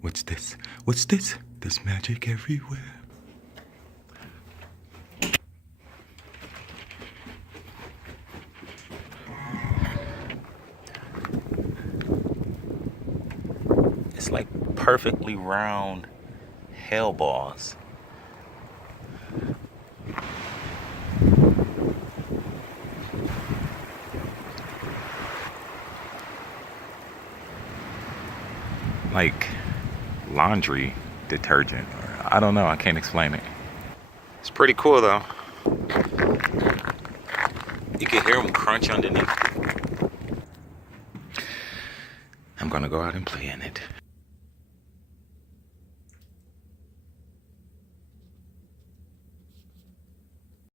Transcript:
What's this? What's this? There's magic everywhere. It's like perfectly round hell balls. Like laundry detergent. I don't know. I can't explain it. It's pretty cool though. You can hear them crunch underneath. I'm gonna go out and play in it.